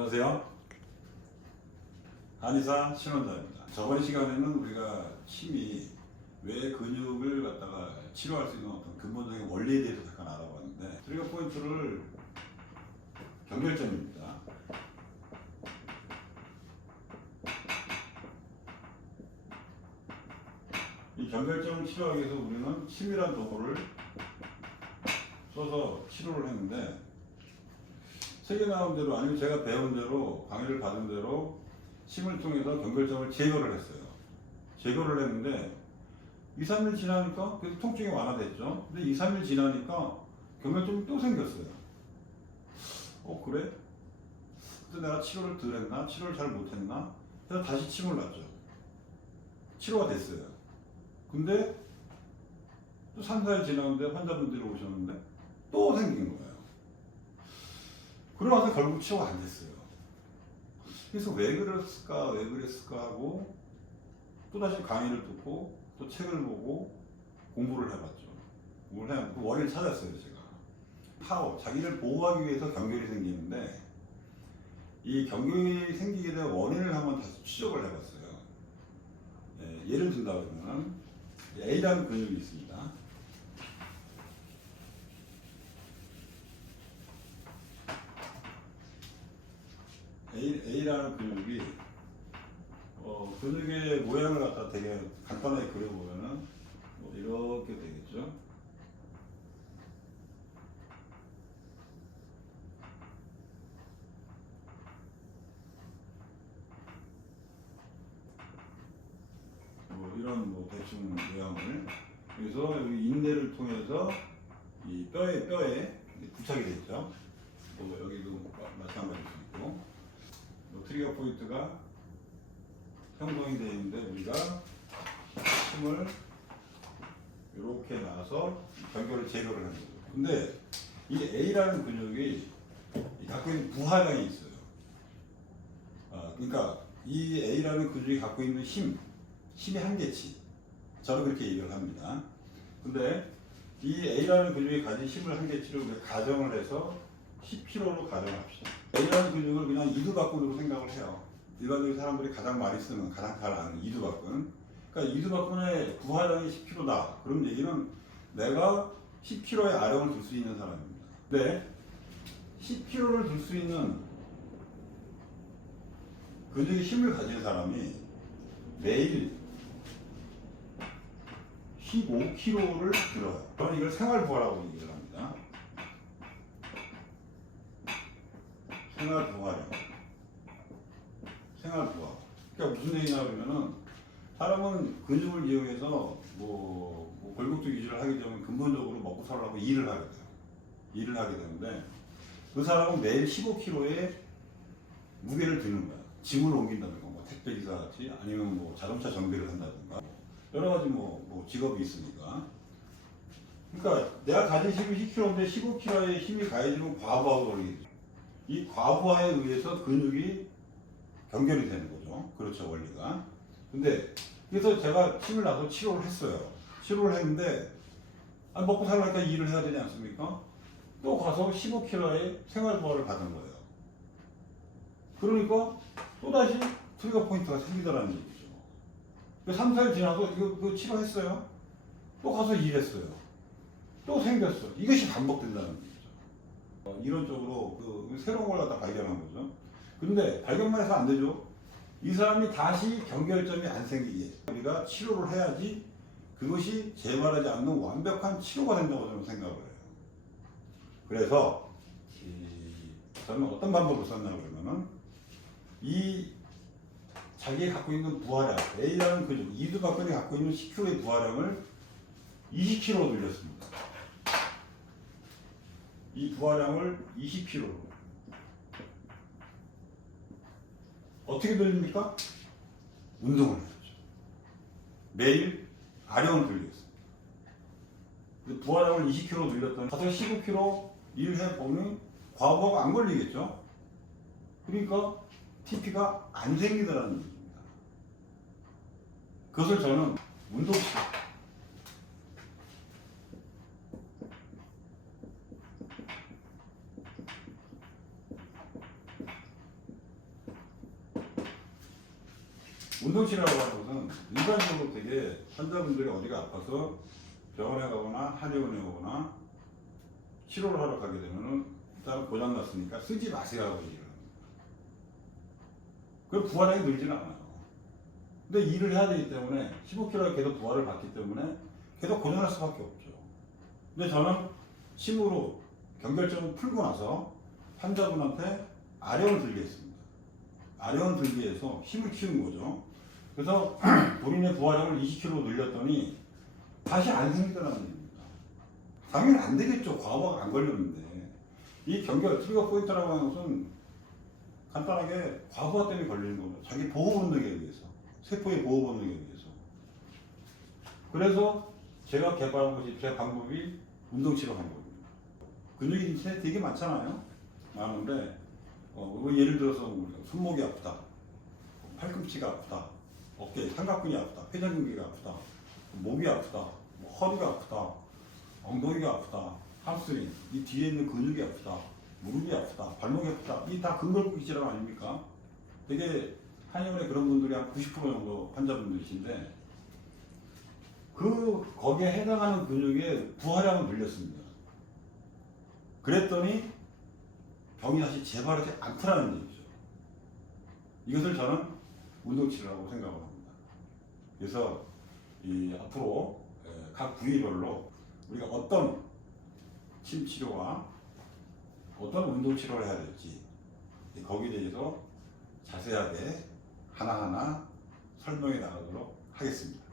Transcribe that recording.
안녕하세요. 한의사 신원자입니다. 저번 시간에는 우리가 침이 왜 근육을 갖다가 치료할 수 있는 어떤 근본적인 원리에 대해서 잠깐 알아봤는데, 트리거 포인트를 경결점입니다. 이 경결점을 치료하기 위해서 우리는 침이란 도구를 써서 치료를 했는데, 책에 나온 대로 아니면 제가 배운 대로 강의를 받은 대로 침을 통해서 경결점을 제거를 했어요. 제거를 했는데 2, 3일 지나니까 계속 통증이 완화됐죠. 근데 2, 3일 지나니까 경결점이 또 생겼어요. 그래? 그때 내가 치료를 덜 했나? 치료를 잘 못했나? 그래서 다시 침을 놨죠. 치료가 됐어요. 근데 또 3, 4일 지났는데 환자분들이 오셨는데 또 생긴 거예요. 그러고 나서 결국 치료가 안 됐어요. 그래서 왜 그랬을까 하고 또다시 강의를 듣고 또 책을 보고 공부를 해봤죠. 공부를 해봤고 그 원인을 찾았어요. 제가 자기를 보호하기 위해서 경결이 생기는데, 이 경결이 생기게 된 원인을 한번 다시 추적을 해봤어요. 예를 든다 그러면 A라는 근육이 있습니다. A라는 근육이 근육의 모양을 갖다 되게 간단하게 그려보면은 이렇게 되겠죠. 이런 대충 모양을, 그래서 여기 인대를 통해서 이 뼈에 부착이 되어 있죠. 여기도 마찬가지일 수 있고, 트리거 포인트가 형성이 되어 있는데 우리가 힘을 이렇게 놔서 경결을 제거를 하는 거죠. 근데 이 A라는 근육이 갖고 있는 부하량이 있어요. 그러니까 이 A라는 근육이 갖고 있는 힘의 한계치, 저는 그렇게 얘기를 합니다. 근데 이 A라는 근육이 가진 힘을 한계치를 우리가 가정을 해서 10kg로 가정합시다. A라는 근육을 그냥 이두박근으로 생각을 해요. 일반적인 사람들이 가장 많이 쓰는, 가장 잘 아는 이두박근. 그러니까 이두박근의 부하량이 10kg다. 그런 얘기는 내가 10kg의 아령을 들 수 있는 사람입니다. 근데 10kg를 들 수 있는 근육의 힘을 가진 사람이 매일 15kg를 들어요. 저는 이걸 생활부하라고 얘기를 합니다. 생활부하. 그러니까 무슨 얘기냐 그러면은, 사람은 근육을 이용해서 골격도 유지를 하게 되면 근본적으로 먹고 살라고 일을 하게 돼요. 일을 하게 되는데 그 사람은 매일 15kg의 무게를 드는 거야. 짐을 옮긴다든가, 택배기사 같이, 아니면 자동차 정비를 한다든가, 여러 가지 직업이 있으니까. 그러니까 내가 가진 힘이 10kg인데 15kg의 힘이 가해지면 과부하가 걸리겠죠. 이 과부하에 의해서 근육이 경결이 되는 거죠. 그렇죠, 원리가. 근데 그래서 제가 침을 놔서 치료를 했어요. 치료를 했는데 먹고 살려니까 일을 해야 되지 않습니까? 또 가서 15kg의 생활부하를 받은 거예요. 그러니까 또다시 트리거 포인트가 생기더라는 얘기죠. 3, 4일 지나서 이거 치료했어요. 또 가서 일했어요. 또 생겼어. 이것이 반복된다는 얘기죠. 이론적으로 새로운 걸 갖다 발견한 거죠. 근데 발견만 해서 안 되죠. 이 사람이 다시 경결점이 안 생기게 우리가 치료를 해야지 그것이 재발하지 않는 완벽한 치료가 된다고 저는 생각을 해요. 그래서 저는 어떤 방법을 썼나 그러면은, 이 자기가 갖고 있는 부하량, A라는 근육, 이두박근이 갖고 있는 10kg의 부하량을 20kg로 늘렸습니다. 이 부하량을 20kg로. 어떻게 늘립니까? 운동을 해야죠. 매일 아령을 들리겠어요. 부하량을 20kg 늘렸더니 가서 15kg 일을 해보면 과부하가 안 걸리겠죠. 그러니까 TP가 안 생기더라는 얘기입니다. 그것을 저는 운동시켜. 운동치료라고 하는 것은 일반적으로 되게 환자분들이 어디가 아파서 병원에 가거나 한의원에 오거나 치료를 하러 가게 되면은 일단 고장났으니까 쓰지 마세요 하고 얘기를 합니다. 그럼 부활하게 늘지는 않아요. 근데 일을 해야 되기 때문에 15kg가 계속 부활을 받기 때문에 계속 고장날 수밖에 없죠. 근데 저는 침으로 경결점을 풀고 나서 환자분한테 아령을 들게 했습니다. 아령을 들게 해서 힘을 키운 거죠. 그래서 본인의 부활량을 20kg 늘렸더니 다시 안 생기더라는 얘기입니다. 당연히 안 되겠죠. 과부하가 안 걸렸는데. 이 경결 트리거 포인트라고 하는 것은 간단하게 과부하 때문에 걸리는 겁니다. 자기 보호 본능에 의해서. 세포의 보호 본능에 의해서. 그래서 제가 개발한 것이 제 방법이 운동치료 방법입니다. 근육이 되게 많잖아요. 많은데 예를 들어서 우리가 손목이 아프다, 팔꿈치가 아프다, 어깨 삼각근이 아프다, 회전근개가 아프다, 목이 아프다, 허리가 아프다, 엉덩이가 아프다, 함스트링, 이 뒤에 있는 근육이 아프다, 무릎이 아프다, 발목이 아프다. 이 다 근골격계 질환 아닙니까? 되게 한의원에 그런 분들이 한 90% 정도 환자분들이신데 거기에 해당하는 근육의 부하량을 늘렸습니다. 그랬더니 병이 다시 재발하지 않더라는 얘기죠. 이것을 저는 운동치료라고 생각을 합니다. 그래서 앞으로 각 부위별로 우리가 어떤 침치료와 어떤 운동치료를 해야 될지 거기에 대해서 자세하게 하나하나 설명해 나가도록 하겠습니다.